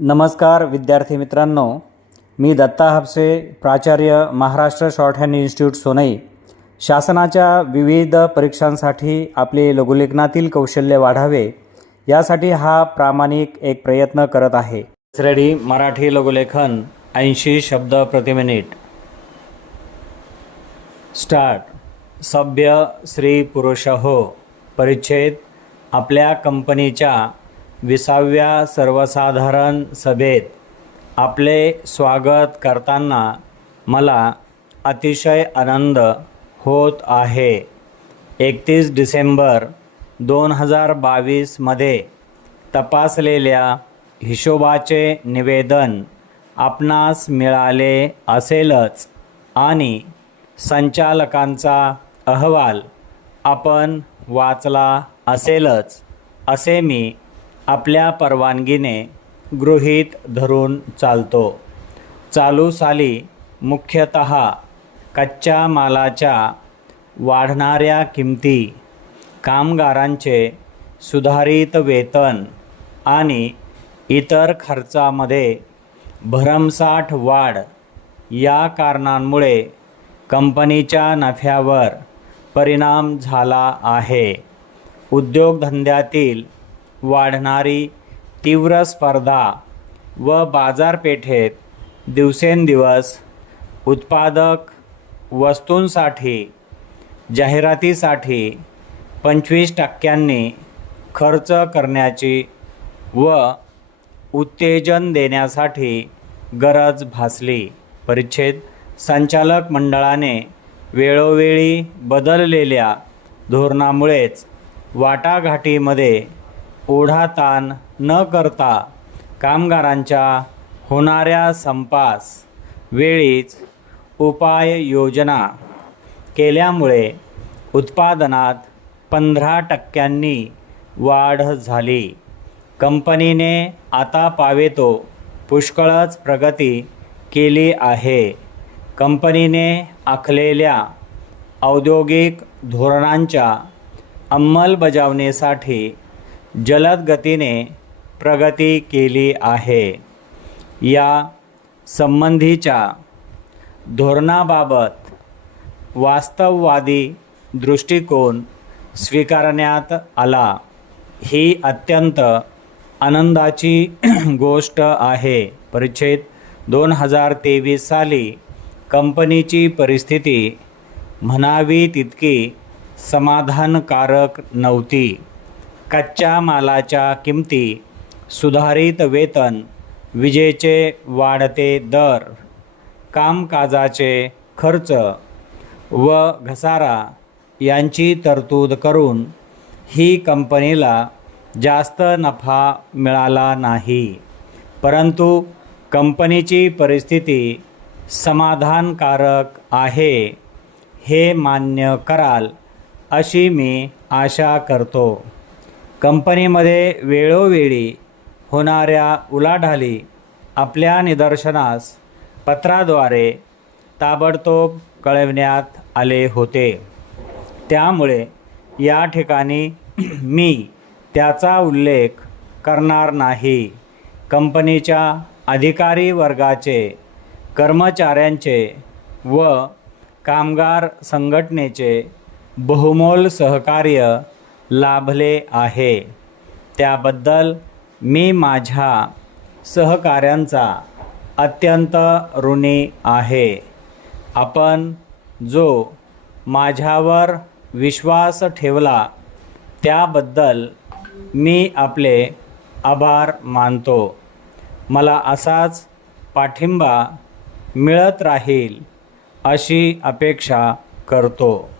नमस्कार विद्यार्थी मित्रांनो. मी दत्ता हापसे प्राचार्य Maharashtra short hand institute Sonai. शासनाच्या विविध परीक्षांसाठी आपले लघुलेखनातील कौशल्य वाढावे यासाठी हा प्रामाणिक एक प्रयत्न करत आहे. रेडी मराठी लघुलेखन ऐंशी शब्द प्रति मिनिट. स्टार्ट. सभ्य स्त्री पुरुष हो. परिच्छेद. आपल्या कंपनीच्या विसाव्या सर्वसाधारण सभेत आपले स्वागत करताना मला अतिशय आनंद होत आहे. एकतीस डिसेंबर दोन हजार बावीसमध्ये तपासलेल्या हिशोबाचे निवेदन आपणास मिळाले असेलच आणि संचालकांचा अहवाल आपण वाचला असेलच असे मी आपल्या परवानगीने गृहीत धरून चालतो. चालू साली मुख्यतः कच्च्या मालाच्या वाढणाऱ्या किमती कामगारांचे सुधारित वेतन आणि इतर खर्चामध्ये भरमसाठ वाढ या कारणांमुळे कंपनीच्या नफ्यावर परिणाम झाला आहे. उद्योगधंद्यातील वाढणारी तीव्र स्पर्धा व बाजारपेठेत दिवसेंदिवस उत्पादक वस्तूंसाठी जाहिरातीसाठी पंचवीस टक्क्यांनी खर्च करण्याची व उत्तेजन देण्यासाठी गरज भासली. परिच्छेद संचालक मंडळाने वेळोवेळी बदललेल्या धोरणामुळेच वाटाघाटीमध्ये ओढाताण न करता कामगारांच्या होणाऱ्या संपास वेळीच उपाययोजना केल्यामुळे उत्पादनात पंधरा टक्क्यांनी वाढ झाली. कंपनीने आता पावेतो पुष्कळच प्रगती केली आहे. कंपनीने आखलेल्या औद्योगिक धोरणांच्या अंमलबजावणीसाठी जलद गतीने प्रगती केली आहे. या संबंधीच्या धोरणाबाबत वास्तववादी दृष्टिकोन स्वीकारण्यात आला. ही अत्यंत आनंदाची गोष्ट आहे. परिच्छेद दोन हजार तेवीस साली कंपनीची परिस्थिती म्हणावी तितकी समाधानकारक नव्हती. कच्च्या मालाच्या किमती सुधारित वेतन विजेचे वाढते दर कामकाजाचे खर्च व घसारा यांची तरतूद करून ही कंपनीला जास्त नफा मिळाला नाही. परंतु कंपनीची परिस्थिती समाधानकारक आहे हे मान्य कराल अशी मी आशा करतो. कंपनीमध्ये वेळोवेळी होणाऱ्या उलाढाली आपल्या निदर्शनास पत्राद्वारे ताबडतोब कळवण्यात आले होते. त्यामुळे या ठिकाणी मी त्याचा उल्लेख करणार नाही. कंपनीच्या अधिकारी वर्गाचे कर्मचाऱ्यांचे व कामगार संघटनेचे बहुमोल सहकार्य लाभले आहे. त्याबद्दल मी माझ्या सहकाऱ्यांचा अत्यंत ऋणी आहे. आपण जो माझ्यावर विश्वास ठेवला त्याबद्दल मी आपले आभार मानतो. मला असाच पाठिंबा मिळत राहील अशी अपेक्षा करतो.